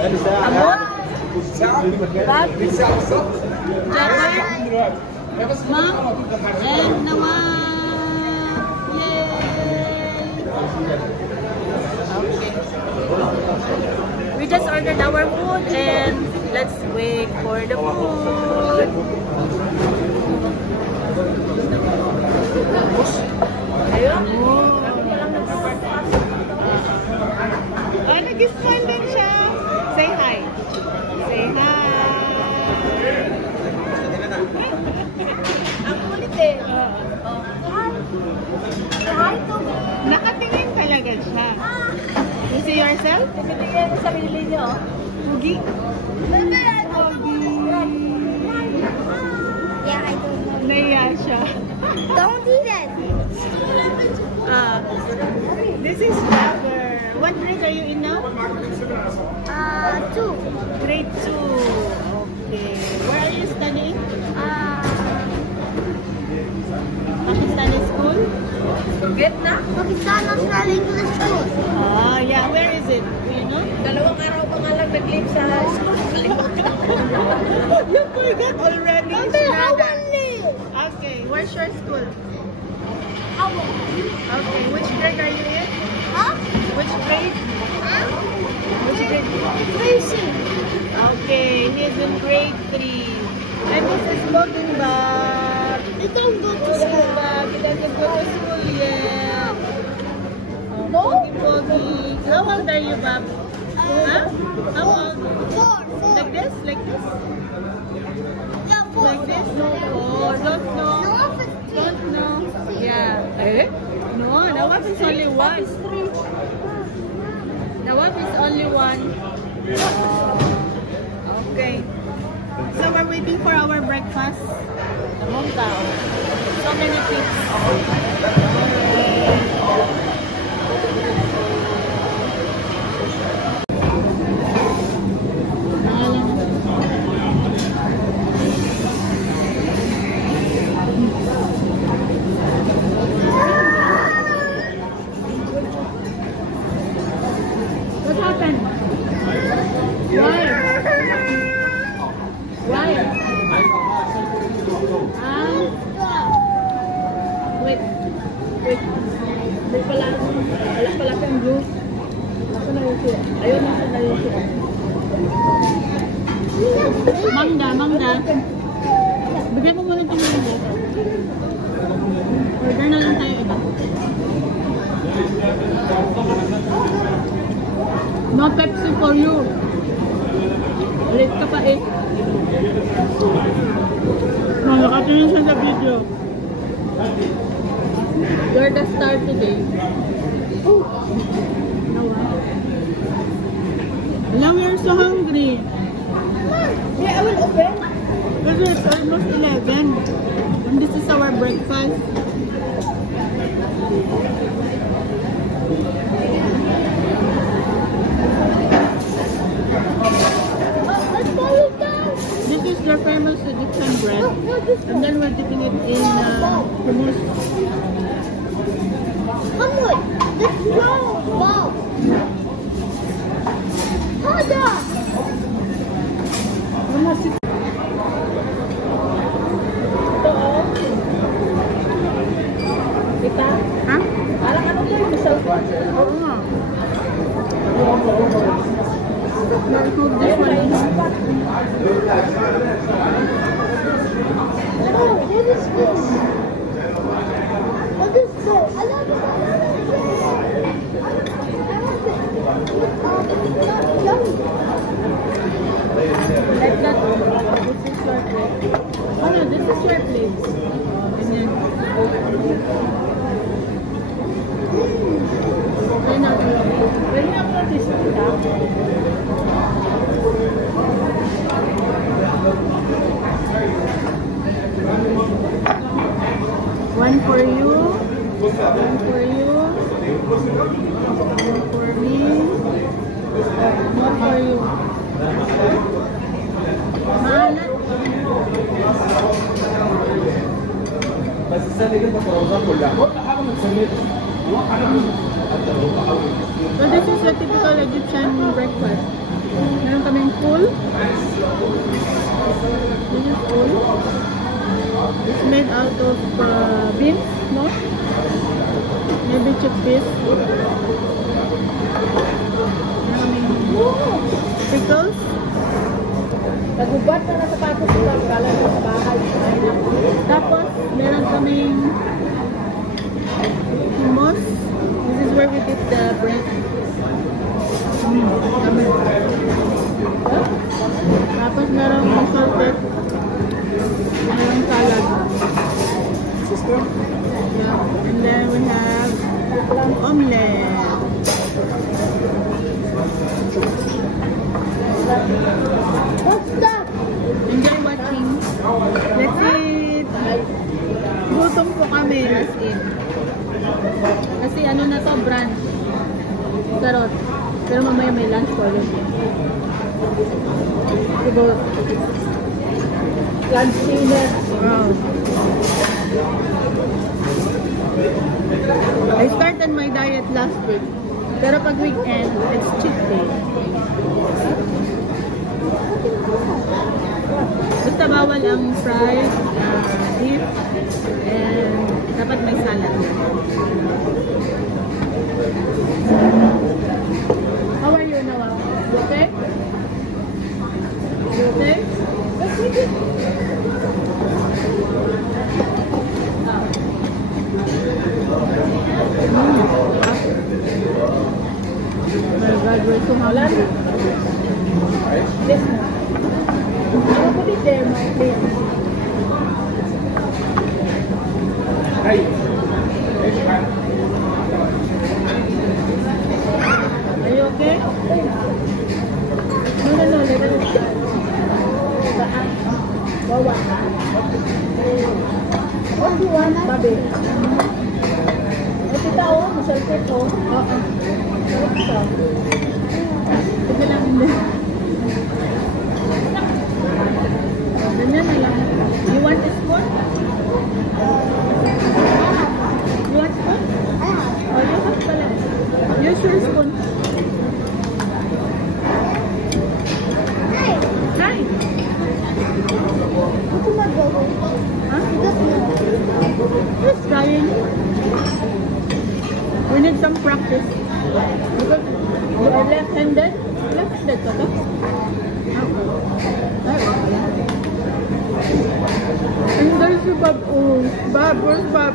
أمور باب جابر مام and Nawaf. Yay! Okay. We just ordered our food and let's wait for the food. Ayun. Oh, nag-smile din siya. Say hi. Say hi. Ang kulit eh. Nakatingin talaga siya. You see yourself? Tingin sa sarili niyo. Pugi. Yeah, I don't know. Naiya siya. Don't do that. This is Jabber. What grade are you in now? 2. Grade 2. Okay. Where are you studying? Pakistani school? Vietnam? Pakistan National English School. Yeah. Where is it? Do you know? Dalawang araw pa nga lang nag-leave sa school. You forgot already? Okay. Where's your school? Okay. Which grade are you in? Huh? Which grade? Which grade? 3C. Okay. He's in grade 3. And this is Boging Bab. You don't go to school. Bab. He doesn't go to school yet. No? Boging. How old are you, Bab? Huh? How old? 4. Like this? Like this? Yeah, 4. Like this? No. Oh, don't know. Don't know. Yeah. Eh? No, Nawaf is only 1. Nawaf is only 1. Okay. So we're waiting for our breakfast. Damong tao. So many kids. What happened? Why? Why? Wait. Wait. Wait pala. Wala pala kang juice. Nasa na yung siya? Ayun, nasa na yung siya. Mangga, mangga. Bigyan mo muna itong mangga. Order na lang tayo iba. No Pepsi for you. Late ka pa eh. Nakatingin siya sa video. You're the star today. Now we are so hungry. Yeah, I will open. Because it's almost 11. And this is our breakfast. This is their famous Egyptian bread. And then we're dipping it in hummus. Hamud, this is long ball. Hold on. Ika? Ha? Parang ano to yung cellphone? Oo nga. Na-include this one. Oh, what is this? What is this? I love it. Like that. This is your plate. Oh no, this is your plate. Ganyan. Ayun na. Pwede na ako natin sa kita. One for you. One for you. One for me. One for you. Maalat. So this is a typical Egyptian breakfast. Meron This is all. It's made out of beans, no? Maybe chickpeas. Pickles. Nagubad na na sapatos sila. Galang na sa bahay. Tapos, meron kaming hummus. This is where we dip the bread. Kami. Tapos, meron salted. Meron salad. Yeah. And then we have omelette. What's that? Enjoy watching. Let's eat. Gutom po kami. Let's eat. Kasi ano na to, brunch. Sarot. Pero mamaya may lunch for you. Siguro. Lunch dinner. Wow. I started my diet last week. Pero pag weekend, it's cheat day. Basta bawal ang fried beef and dapat may salad. How are you, Noah? You okay? You okay? Oh my God, we're so hungry. This one. I will put it there, my plate. Are you okay? No, let us start. Bawa. What do you want, babe? Ito tao, masalpit ko. Oo. Ito. Ito lang din. Ganyan na lang. You want a spoon? You want spoon? Oh, you have pala. Use your spoon. Hi! What's my brother? Huh? Just now. Just trying. We need some practice. Because you are left-handed. Left-handed ka ba? And there's si Bob. Oh, Bob, where's Bob?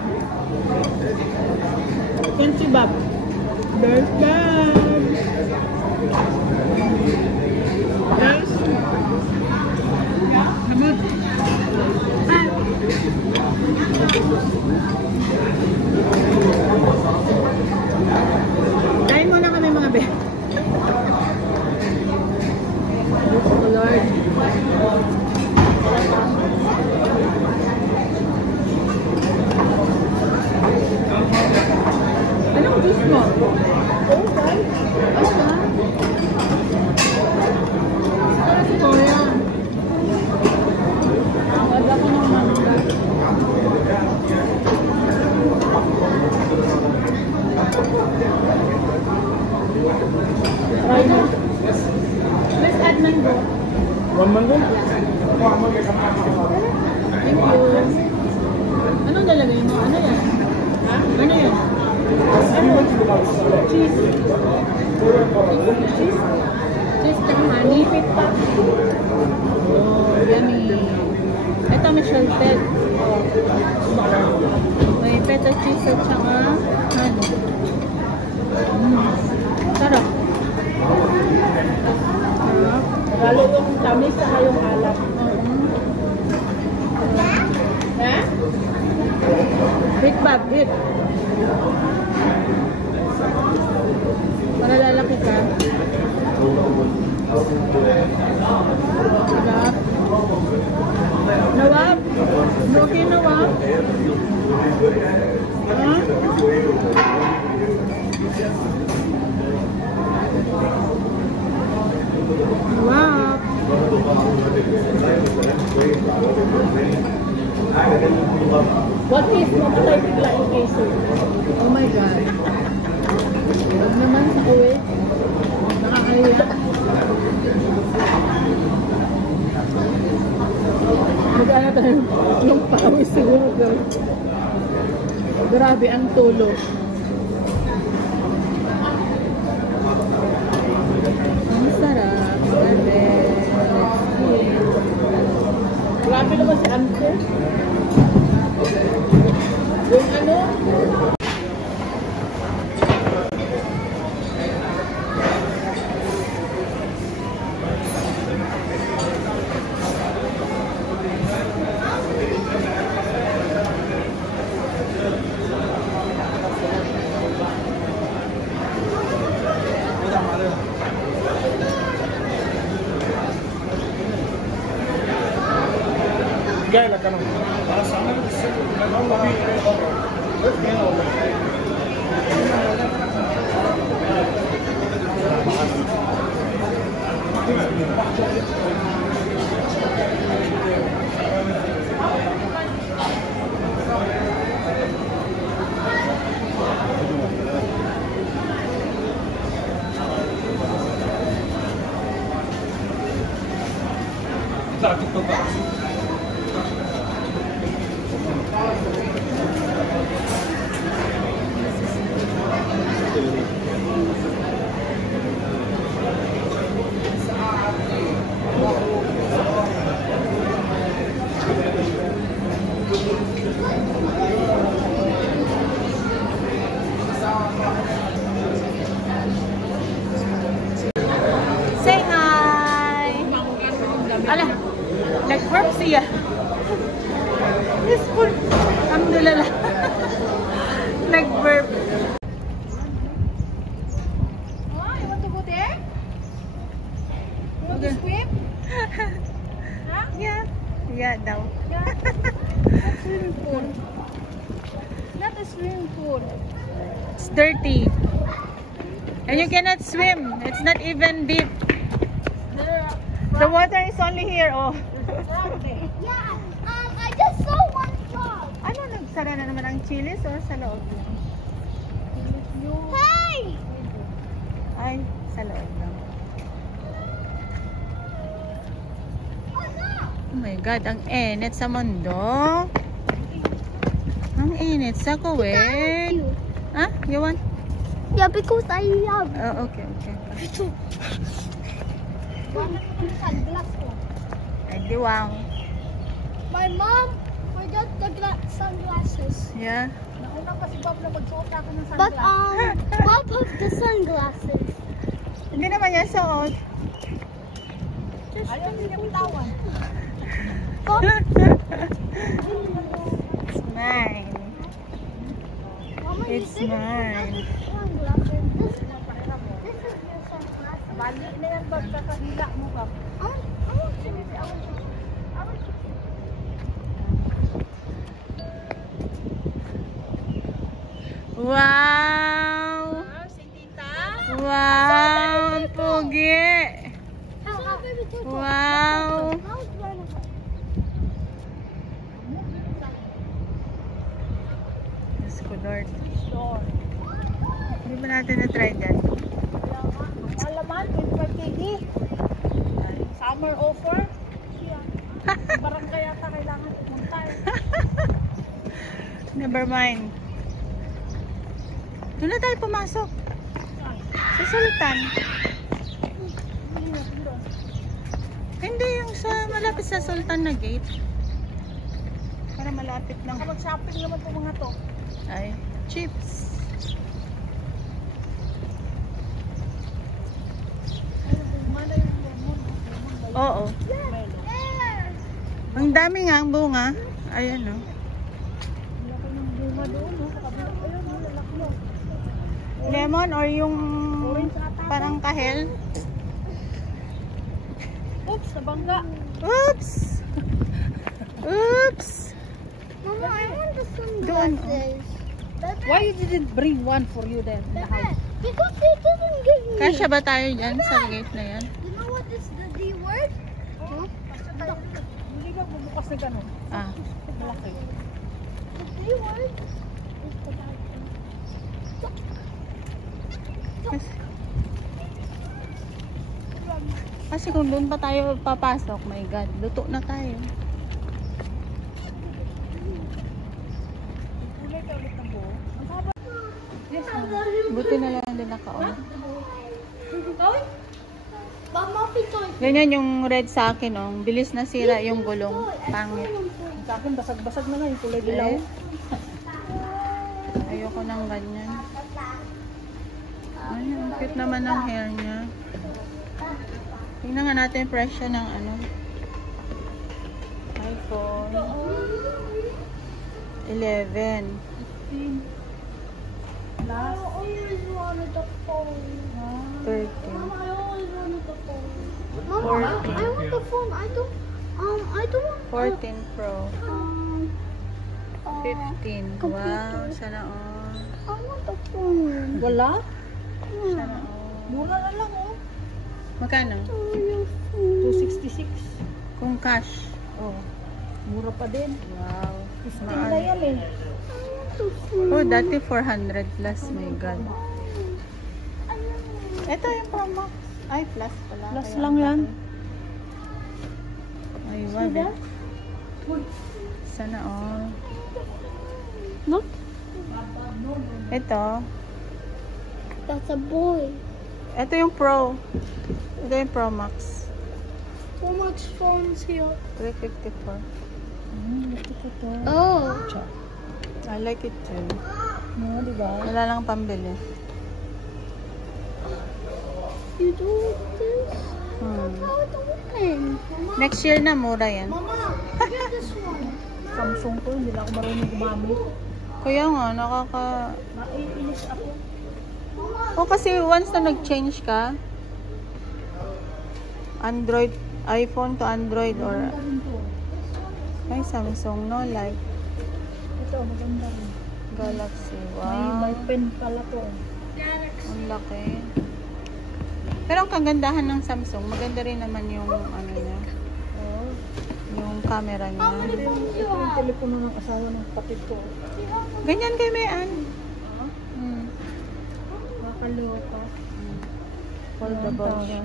Can't see Bob. There's Bob. There's Hamad. Ah. Kain muna kami mga be. Thank you, Lord. Anong juice mo? Oh, right. Asa? Kuya. Wala ko ng mangga. Try na. Let's add mango. One mango? Thank you. Anong nalagay mo? Ano yan? Ha? Ano yan? Cheese. Cheese and honey. Fit pa. Oh, yummy. Ito may salted. May feta cheese at saka honey. Sarap. Sarap. Lalo yung tamis sa yung alat. Ha? Hit Bob, hit. Para lalaki ka. Sarap. Nawab? Okay, Nawab? Huh? Nawab? What if mamatay bigla yung queso? Oh my God. Huwag naman sa uwi. Nakakaya. Yung pawis siguro. Grabe ang tulo. Ang sarap. Grabe naman si Anko. Yung ano? Say hi! Ala, nag-burp siya. Yes, po. Alhamdulillah. Nag-burp. Oh, you want to go there? You want to swim? Huh? Yeah. Yeah, daw. Yeah. Not swimming pool. Not a swimming pool. It's dirty. And you cannot swim. It's not even deep. There are The water is only here, oh. frogs there. Yeah, I just saw one frog. Ano, nagsara na naman ang chilis or sa loob lang? Hey! Ay, sa loob lang. Oh my God, ang init sa mundo. Ang init sa Kuwait. Ah, you want? Yeah, because I have Oh, okay, okay. sunglasses. Ay, diwang. My mom forgot the sunglasses. Yeah. Nauna pa si Bob na magsuot ako ng But sunglasses. Bob has the sunglasses. Hindi naman niya suot. Ayaw niya bitawan. Bob, It's mine. Mama, you It's think mine. sunglasses? This is your sunglasses. Bali na yan, Bob, sa kanila mo, Bob. I want to see it. I want to see it. I want to see it. Wow! Si Tita. Wow! Ang pugi! How baby turtle? Wow! How is one of them? Diyos ko, Lord. Sure. Hindi ba natin na-try dyan? Alaman, 25 kg. Summer offer. Barangay yata kailangan pumunta. Never mind. Doon na tayo pumasok. Sa Sultan. Hindi, yung sa malapit sa Sultan na gate. Para malapit lang. Mag-shopping naman po mga to. Ay, chips. Oo. There. Ang dami nga ang bunga. Ayan, no. Laki ng bunga doon, no? Sa kabila. Ayun, no? Lalaki, no? Lemon or yung Orange ata. parang kahel. Oops, nabangga. Oops! Oops! Mama, I want the Doon, sunglasses. Bebe, Why you didn't bring one for you then? In the Bebe, house? because they didn't give me. Kasya ba tayo dyan sa gate na yan? You know what is the D word? Huh? Hindi ka bumukas na gano'n. Ah. Malaki. The D word is the bad thing. Kasi kung doon pa tayo papasok, my God, luto na tayo. Buti na lang din naka-on. Mama, pitoy. Ganyan yung red sa akin, oh. Bilis na sira yung gulong. Pangit. Sa akin, basag-basag na nga yung kulay dilaw. Ayoko ng ganyan. Ay, ang cute naman ng hair niya. Tingnan nga natin yung presyo ng ano. iPhone 11. I always wanted the phone. 13. Mama, I always wanted the phone. Mama, I want the phone. I don't want 14 Pro. 15. Wow, sana all. I want the phone. Wala? Sana all. Mura na lang, oh. Magkano? 266. Kung cash. Oh. Mura pa din. Wow. 15 na yan eh. Oh, dati 400 plus. My God. Ito yung Pro Max. Ay, plus pala. Plus Kaya lang yan. Ay, wow. Sana all. No? Ito. That's a boy. Ito yung Pro. Ito yung Pro Max. So much phones here. 354. Ito to. Oh. I like it too. No, di ba? Wala lang pambili. You do this? Hmm. How to open? Mama, Next year na, mura yan. Mama, get this one. Samsung ko, hindi na ako marunong gumamit. Kaya nga, Naiinis ako. Oh, kasi once na nag-change ka, Android, iPhone to Android or Maganda rin to. ay Samsung, no? Like Ito, maganda rin. Galaxy. May Wow. pen pala to. Ang laki. Pero ang kagandahan ng Samsung, maganda rin naman yung ano niya, Oh. yung camera niya. Ito yung telepono ng asawa ng kapatid ko. Ganyan kay Mayan. Hmm. Nakakaloka. Foldable siya.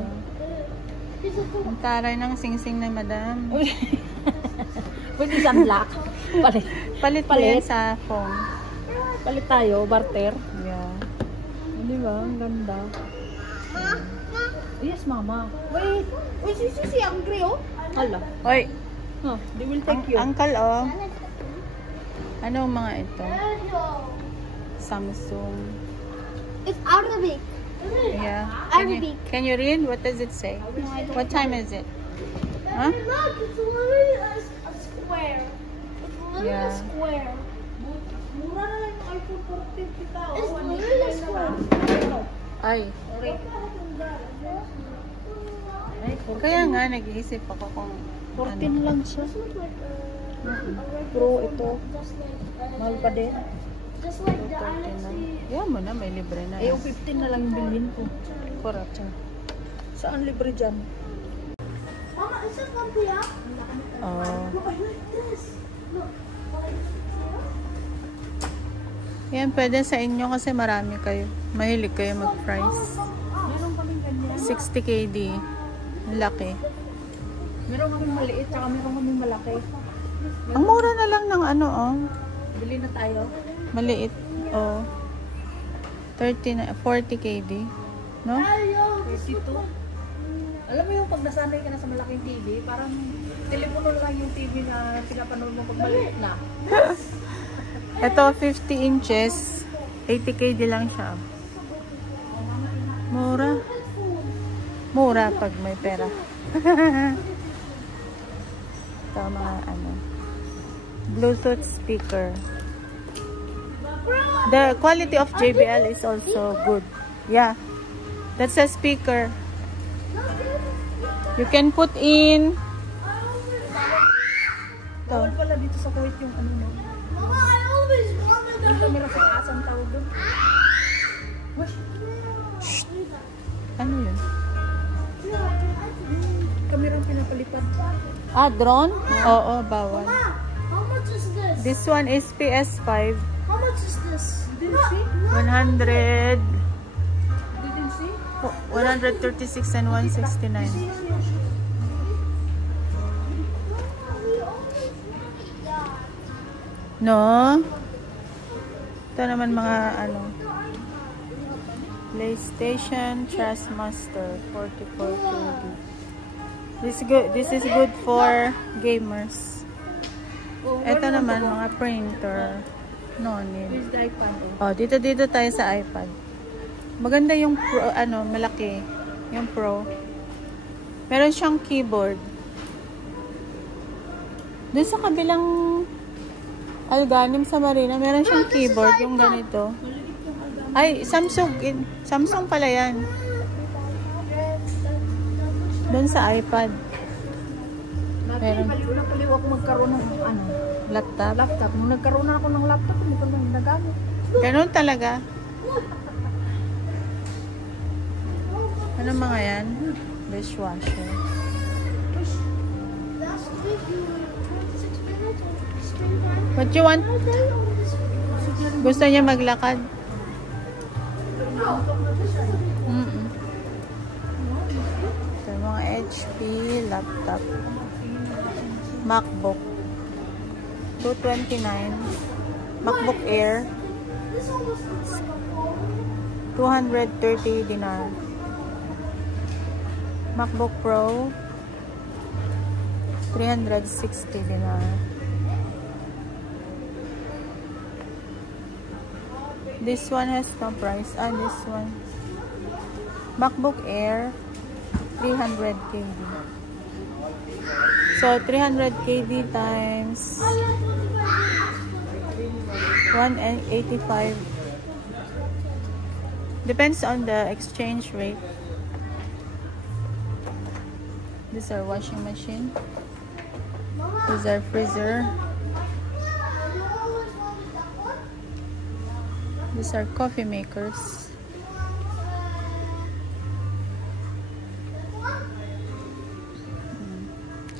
Ang taray ng sing-sing na madam. Pwede isang black. Palit. Palit mo yan sa phone. Palit tayo, barter. Yeah. Di ba? Ang ganda. Yes, mama. Wait. Wait, si Angry, oh. Hala. Oy, Huh, they will take you. Uncle, oh. Ano mga ito? Samsung. It's Arabic. Yeah. Arabic. Can you read? What does it say? No, I don't. What time is it? Huh? Look, it's literally a square. It's literally Yeah. a square. Mura na lang yung iPhone 14 kita. It's literally a square. Ay. Ay, Kaya nga, nag-iisip ako kung 14 lang siya. Just like Pro ito. just like Mahal pa din. just like the 14 na. Galaxy. Yan mo na, may libre na. Eh, yung 15 na lang yung bilhin ko. Correct. Saan libre dyan? Mama, is it comfy up? Oh. Look, I like this. Look. Yan, pwede sa inyo kasi marami kayo. Mahilig kayo mag-fries. Meron kaming ganyan. 60 KD. Laki. Meron kaming maliit, tsaka meron kaming malaki. Ang mura na lang ng ano, oh. Bili na tayo. Maliit. Oh. 40 KD. No? 32. Alam mo yung pag nasanay ka na sa malaking TV, parang telepono lang yung TV na pinapanood mo pag maliit na. Ito, 50 inches. 80 KD lang siya. Mura. Mura pag may pera. Ito, mga ano. Bluetooth speaker. The quality of JBL is also good. Yeah. That's a speaker. You can put in. Bawal pala dito sa Kuwait yung ano no. Mama, I always wanted Yung camera sa taas ang tawag doon. Ano yun? Camera ang pinapalipad. Ah, drone? Oo, bawal. How much is this? This one is PS5. How much is this? Didn't see? 100. Didn't see? 136 and 169. No? Ito naman mga ano. PlayStation Trustmaster 44 KB. This is good for gamers. Ito naman mga printer. No need. Where's the iPad? Oh, dito tayo sa iPad. Maganda yung Pro, malaki. Yung Pro. Meron siyang keyboard. Doon sa kabilang Alganim sa Marina, meron siyang keyboard, yung ganito. Ay, Samsung pala yan. Doon sa iPad. Meron. Paliw ako magkaroon ng laptop. Nung nagkaroon na ako ng laptop, hindi ko nang nagamit. Ganun talaga. Ano mga yan? Dishwasher. What you want? Gusto niya maglakad? Ito mga HP laptop. MacBook. $229. MacBook Air. 230 dinar. MacBook Pro. 360 dinar. This one has no price. This one. MacBook Air 300 KB. So 300 KB times 185. Depends on the exchange rate. These are washing machine. These are freezer. These are coffee makers.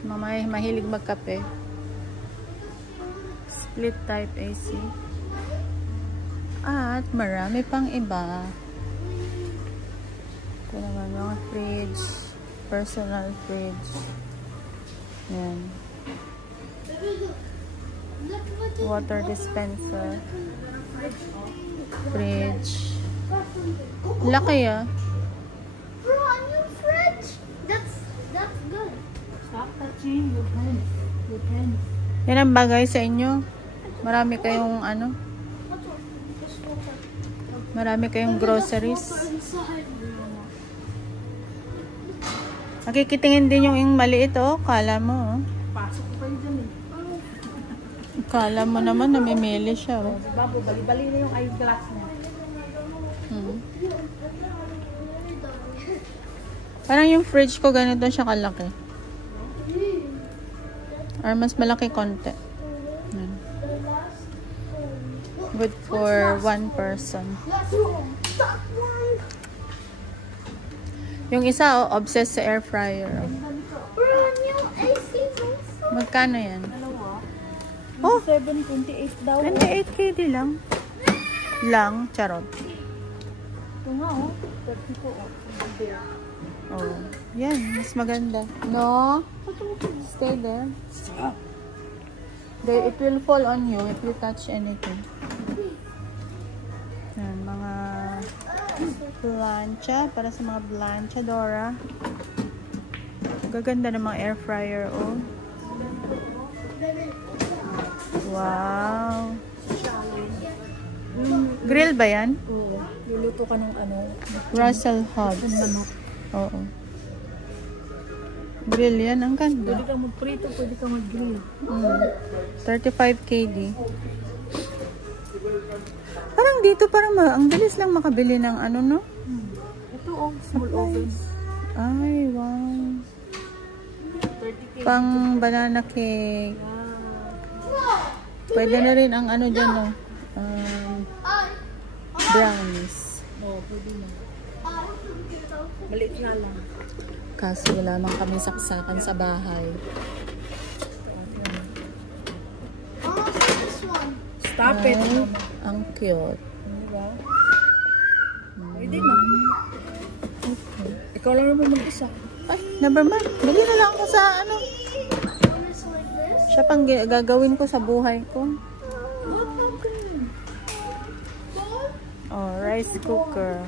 Mga mahilig magkape. Split type AC. At marami pang iba. Ito naman mga fridge. Personal fridge. Yan. Water dispenser. Fridge. Laki ah. Bro, a new fridge? That's good. Stop touching your hands. Your hands. Yan ang bagay sa inyo. Marami kayong marami kayong groceries. Nakikitingin din yung maliit oh. Kala mo oh. Pasok ko kayo dyan eh. Kala mo naman namimili siya oh. Si Babo, bali-bali na yung eyeglass niya. Parang yung fridge ko ganito siya kalaki. Or mas malaki konti. Good for one person. Yung isa obsessed sa air fryer. Bro, new AC also. Magkano yan? Dalawa. Oh, 728 daw. 28 KD lang. Charot. Ito nga oh. 32 oh. Oh, yan. Mas maganda. No? Stay there. It will fall on you if you touch anything. Yan, mga plancha. Para sa mga planchadora. Gaganda ng mga air fryer, oh. Wow. Grill ba yan? Oo. Luluto ka ng Russell Hobbs. Oo. Grill yan. Ang ganda. Pwede kang magprito, pwede kang mag-grill. 35 KD. Parang dito, ang bilis lang makabili ng no? Ito oh, small oven. Ay, wow. 30K. Pang banana cake. Pwede na rin ang dyan, no? Brownies. Oo, pwede na. Maliit nga lang. Kaso wala man kami saksakan sa bahay. This one. Stop it. Ay, ang cute. Diba? Pwede na. Ikaw lang naman mag-isa. Ay, never mind. Bili na lang ako sa One is like this. Siya pang gagawin ko sa buhay ko. Oh, rice cooker.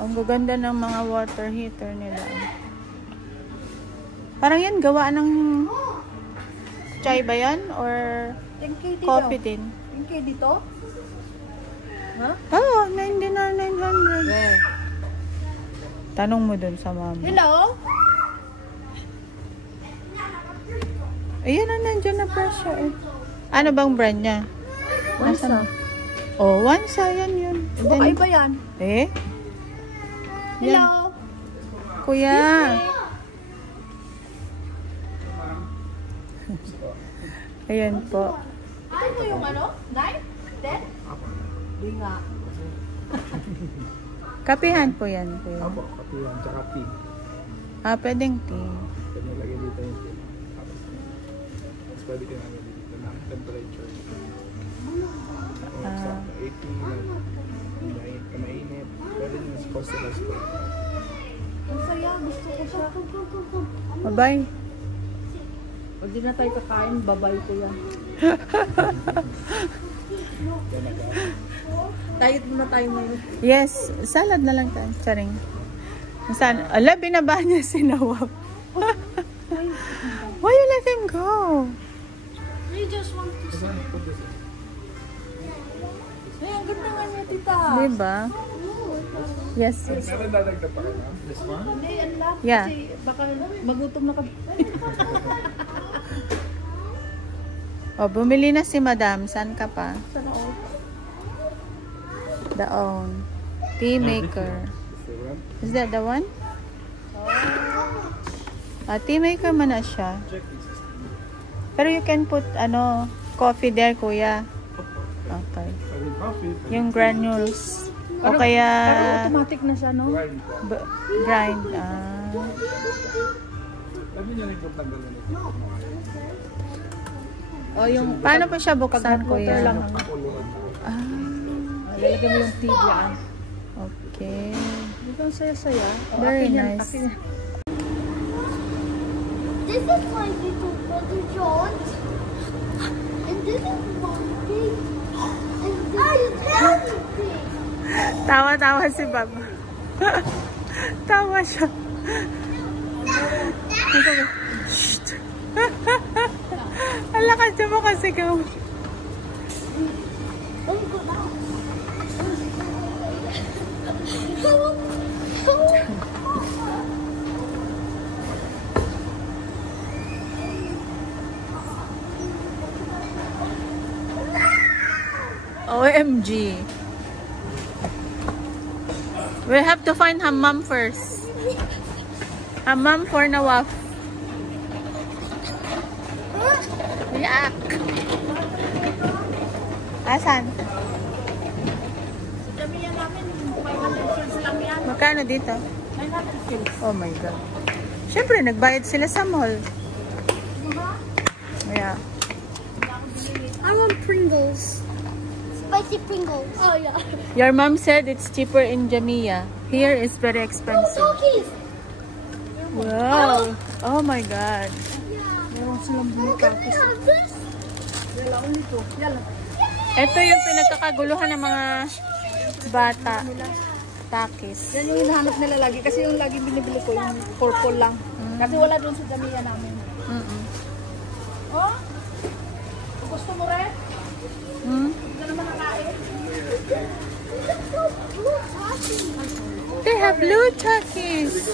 Ang gaganda ng mga water heater nila. Parang yan, gawa ng chai ba yan? Or coffee din? Yung kay dito? Ha? Oh, 99,900. Well. Tanong mo dun sa mama. Hello? Ayan na, nandiyan na presyo eh. Ano bang brand niya? Wansa. Oh, Wansa, yan yun. Ay ba yan? Eh? Yan. Hello? Kuya. Ayan po. Ito po yung ano? 9? 10? Di nga. Kapihan po yan, kuya. Apo, kape yan, tsaka tea. Ah, pwedeng tea. Pwede lagay dito yung tea. Tapos pwede ka namin dito ng temperature. Sa 80, mainit. Pwede nyo sa customized ko. Ang saya. Gusto ko siya. Bye-bye. Pag di na tayo kakain, babay ko yan. Diet muna tayo ngayon. Yes, salad na lang tayo. Charing. Saan? Ala, binaba niya si Nawab. Why you let him go? I just want to see. Ay, ang ganda nga niya, tita. Diba? Yes, yes. Meron dadagdag pa kayo? This one? Hindi, ang lahat. Yeah. Kasi baka magutom na kami. Oh, bumili na si Madam. Saan ka pa? Sana all. The own. Tea maker. Is that the one? Tea maker man na siya. Pero you can put, coffee there, kuya. Okay. Yung granules. O kaya Pero automatic na siya, no? grind. Sabi nyo rin kung tanggal na nito. O, yung Paano pa siya buksan, water lang. kuya? Pakuluan ko. Lalagyan mo yung tea dyan. Okay. Dito ang saya-saya. Very Akin yan, nice. akin yan. This is my little brother John. And this is my big. And this is very big. Tawa-tawa si Bob. Tawa siya. Shh. Ang lakas niya mo kasi gawin. OMG. We have to find hammam first. Hammam for Nawaf. Yak. Asan? Sa damihan namin, 500 fills lang yan. Magkano dito? 900 fills. Oh my God. Siyempre, nagbayad sila sa mall. Yeah. I want Pringles. Spicy Pringles. Oh yeah. Your mom said it's cheaper in Jamia. Here is very expensive. Cookies. Wow. Oh my God. Meron silang Oh, can we have this? Wala ko nito. Yan lang. Ito yung pinagkakaguluhan ng mga bata. Takis. Yan yung hinahanap nila lagi. Kasi yung lagi binibili ko, yung purple lang. Kasi wala doon sa damihan namin. Oh? Gusto mo rin? Hindi naman nakain. They have blue Takis.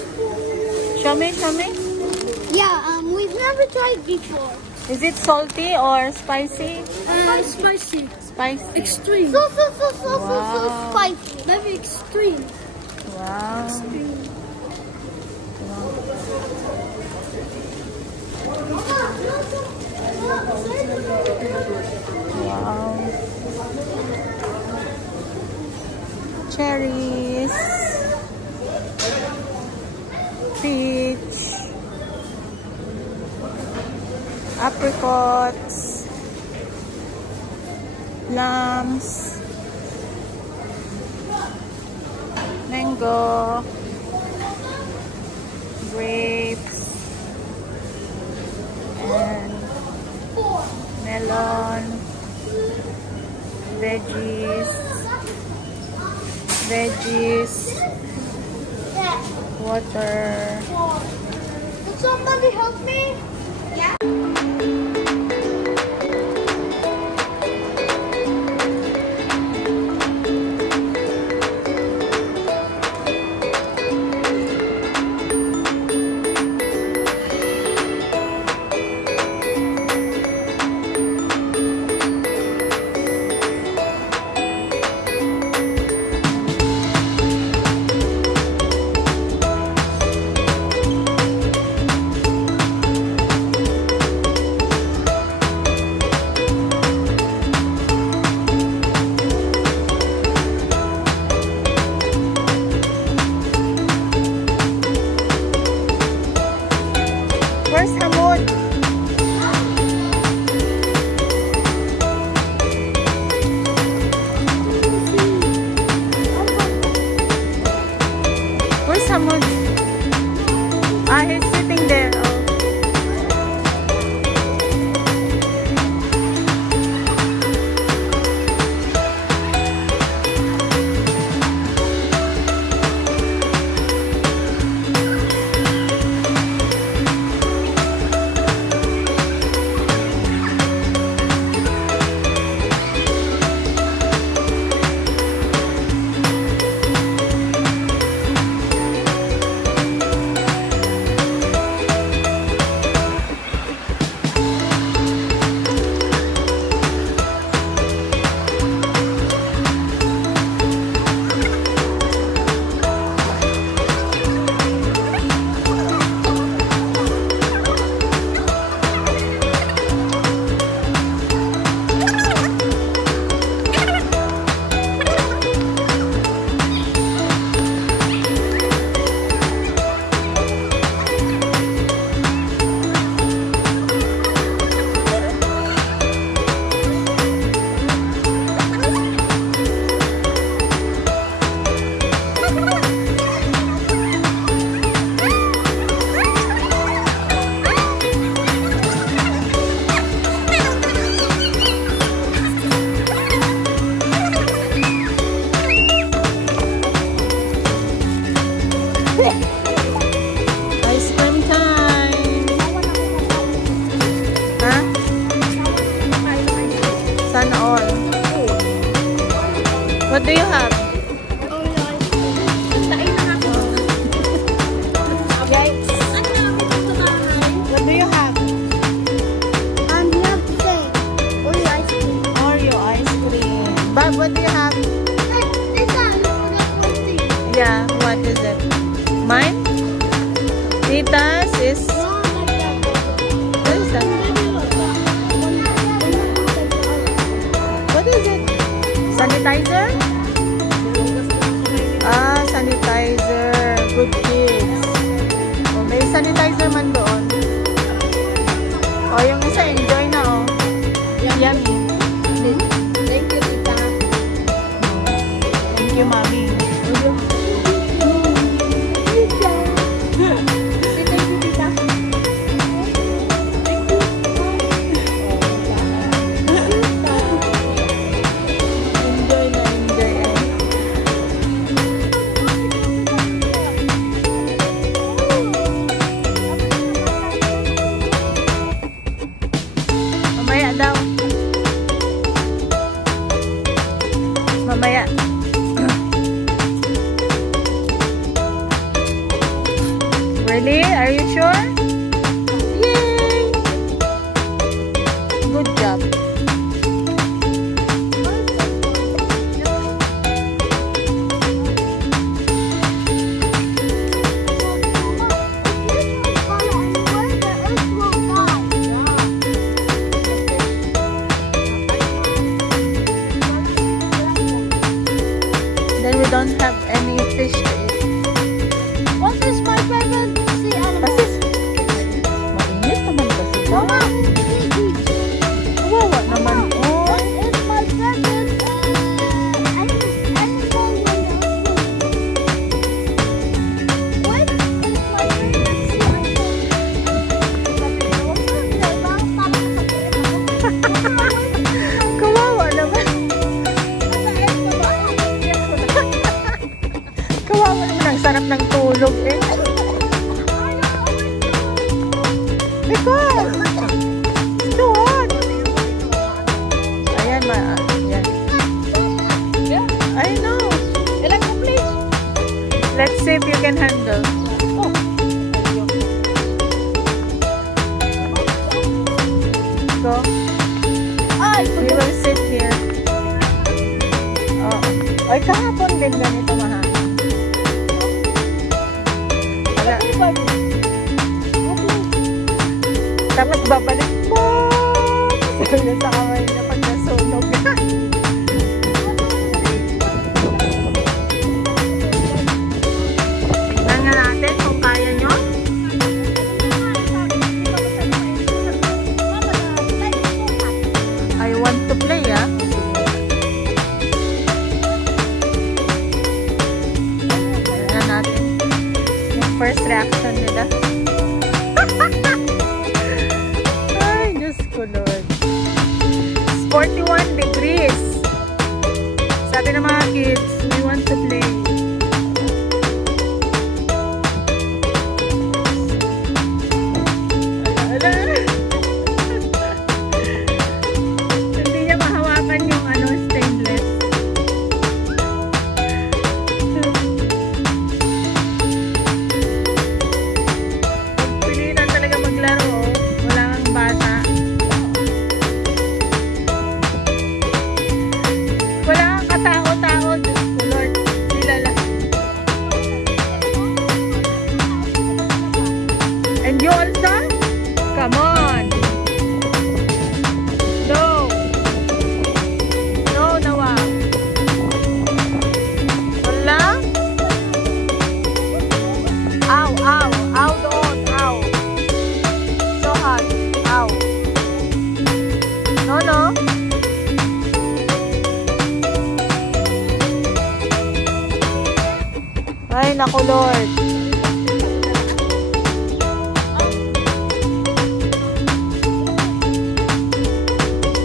Show me, show me. Yeah, we've never tried before. Is it salty or spicy? Spicy. Spicy. Extreme. So Wow. spicy. Very extreme. Wow. Wow. Cherries. Peach. Apricots. Plums. Mango. Grapes. And melon. Veggies. water. Will somebody help me? Yeah. Where's Hamud? Where's Hamud? Ah, he's sitting there. Oh. Ice cream time. Huh? Sana all. What do you have? What do you have? Oreo ice cream. Bob, what do you have? Yeah, what is it? Mine? Tita's is... What is that? What is it? Sanitizer? Ah, sanitizer. Good kids. Oh, may sanitizer man doon. Oh, yung isa, enjoy na oh. Yummy. Thank you, tita. Thank you, mommy. Enjoy na, enjoy eh. Because it's too hot. Ayan, ayan. I know. Let's see if you can handle. Oh. Go. We will sit here. Oh. Ay, kahapon din ganito mahal. Wala. Tapos babalik po. Sabi sa kamay niya pag nasunog. Tingnan nga natin kung kaya nyo. I want to play, ah. Tingnan natin yung first reaction nila. Ay, Diyos ko, Lord. It's 41 degrees. Sabi ng mga kids, we want to play. Hindi niya mahawakan yung stainless. Pilitan talaga maglaro. Wala kang bata. Wala kang katao-tao. Diyos ko, Lord. Sila lang. And you also? Come on. No. No, Nawa. Wala? Ow, ow. Ow doon. Ow. So hot. Ow. No, no. Ay, naku, Lord.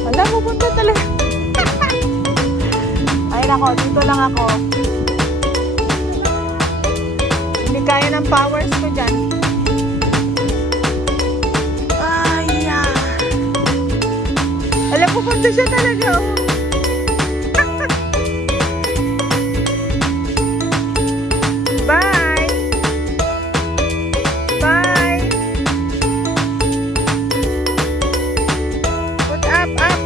Wala, pupunta talaga. Ay, nako, dito lang ako. Hindi kaya ng powers ko dyan. Ay, alam, pupunta siya talaga, oh. Bye! Bye! Put up, up!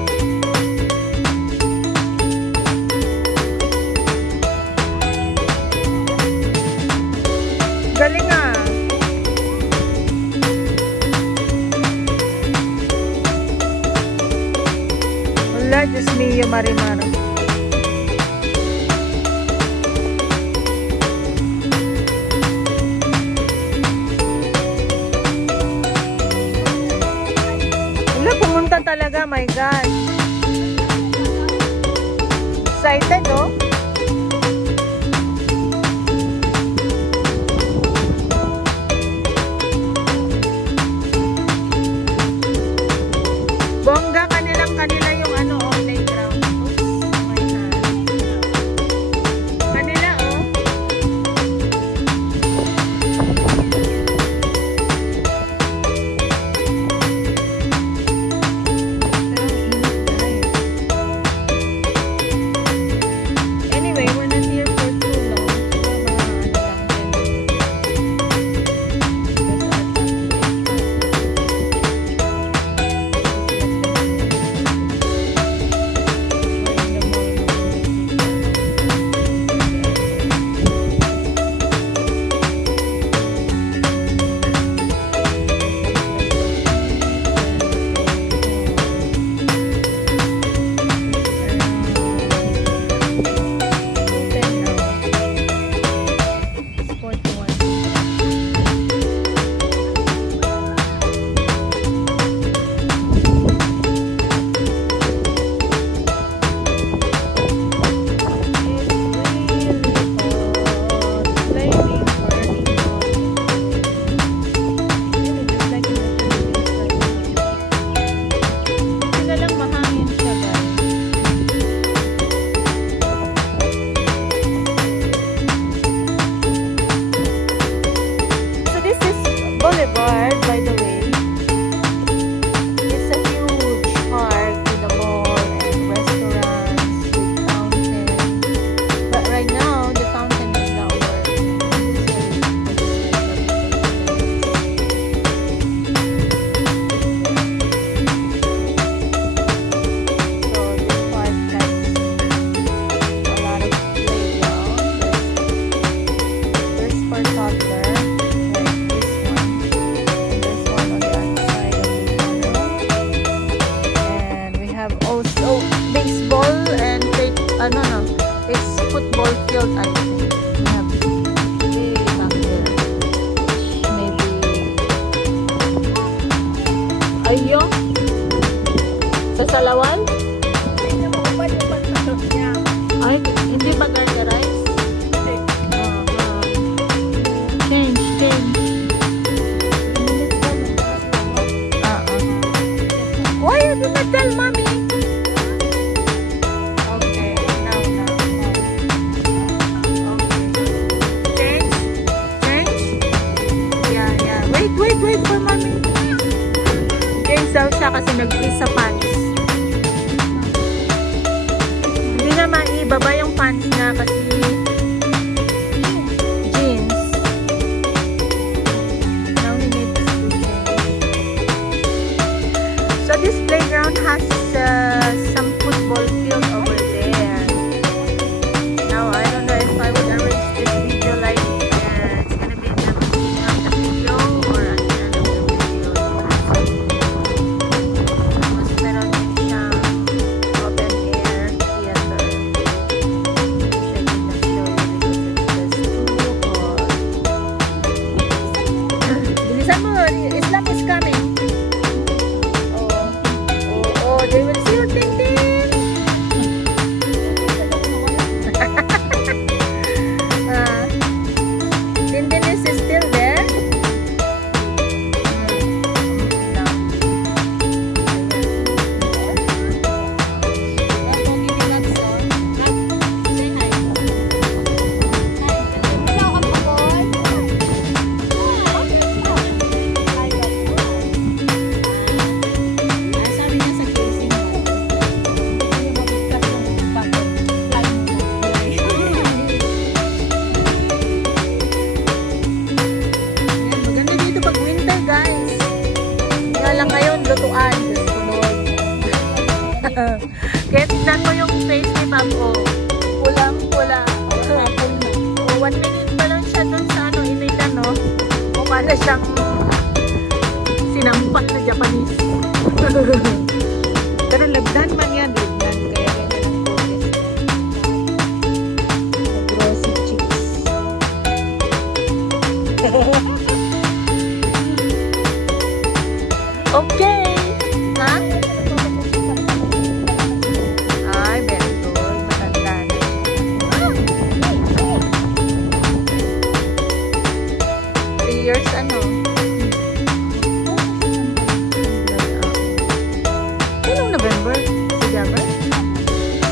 Galing, ah! Wala, Diyos mio, Marimar. Wala, pumunta talaga, my God. Excited, oh. Bongga, kanila yung playground. Oops, my hand. Kanila, oh. Pero ang init, guys. field, I think. We have way back there. Maybe. Ayun. Sa Salawan? Ay, hindi ba gargarize? Change. Why you did not tell mommy? Okay, now. Okay. Change. Yeah. Wait for mommy. Change daw siya kasi nag-freeze sa pants. Hindi na maibaba yung pants niya kasi jeans. Now we need to change. So this playground has some football field over there. Now I don't know if I would arrange this video like it's gonna be in the beginning of the video or at the end of the video. Tapos meron din siyang open air theater. Which I did not show you because it's just too hot. Bilisan mo, Islam is coming. Oh, they will see you, Tintin. Tintin is still there. Maganda dito pag winter, guys. Kaya lang ngayon, lutuan. Sunod. Kaya tignan mo yung face ni Papo. Pulang-pula. 1 minute pa lang siya dun sa initan, no? Mukha na siyang sinampak na Japanese. Pero lagdan man yan, lagdan. Kaya ganyan ang progress. Grossy chicks. Okay. Ha? Ay, very good. Matanda na siya. 3 years ano? Anong November? Si Gabber?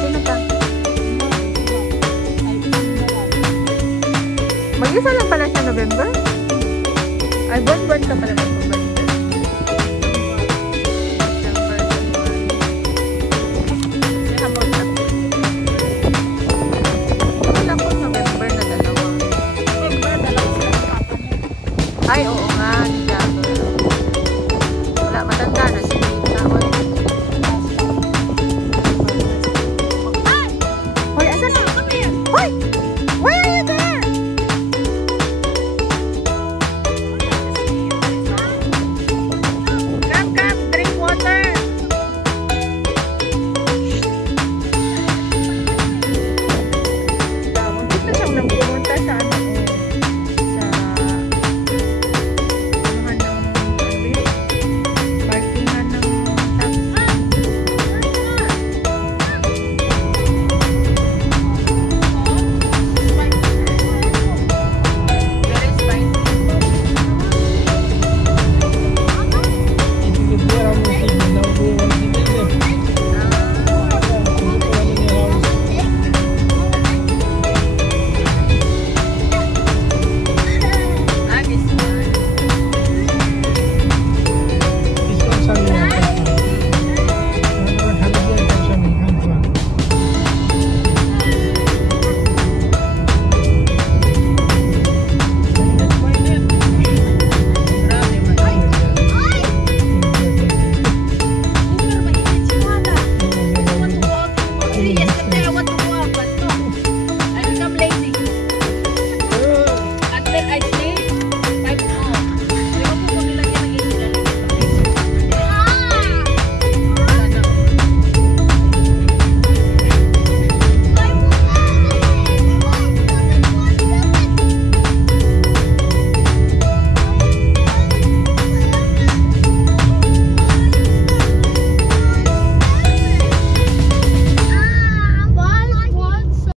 Sino ka? Mag-isa lang pala siya November? Ay, buwan-buwan ka pala.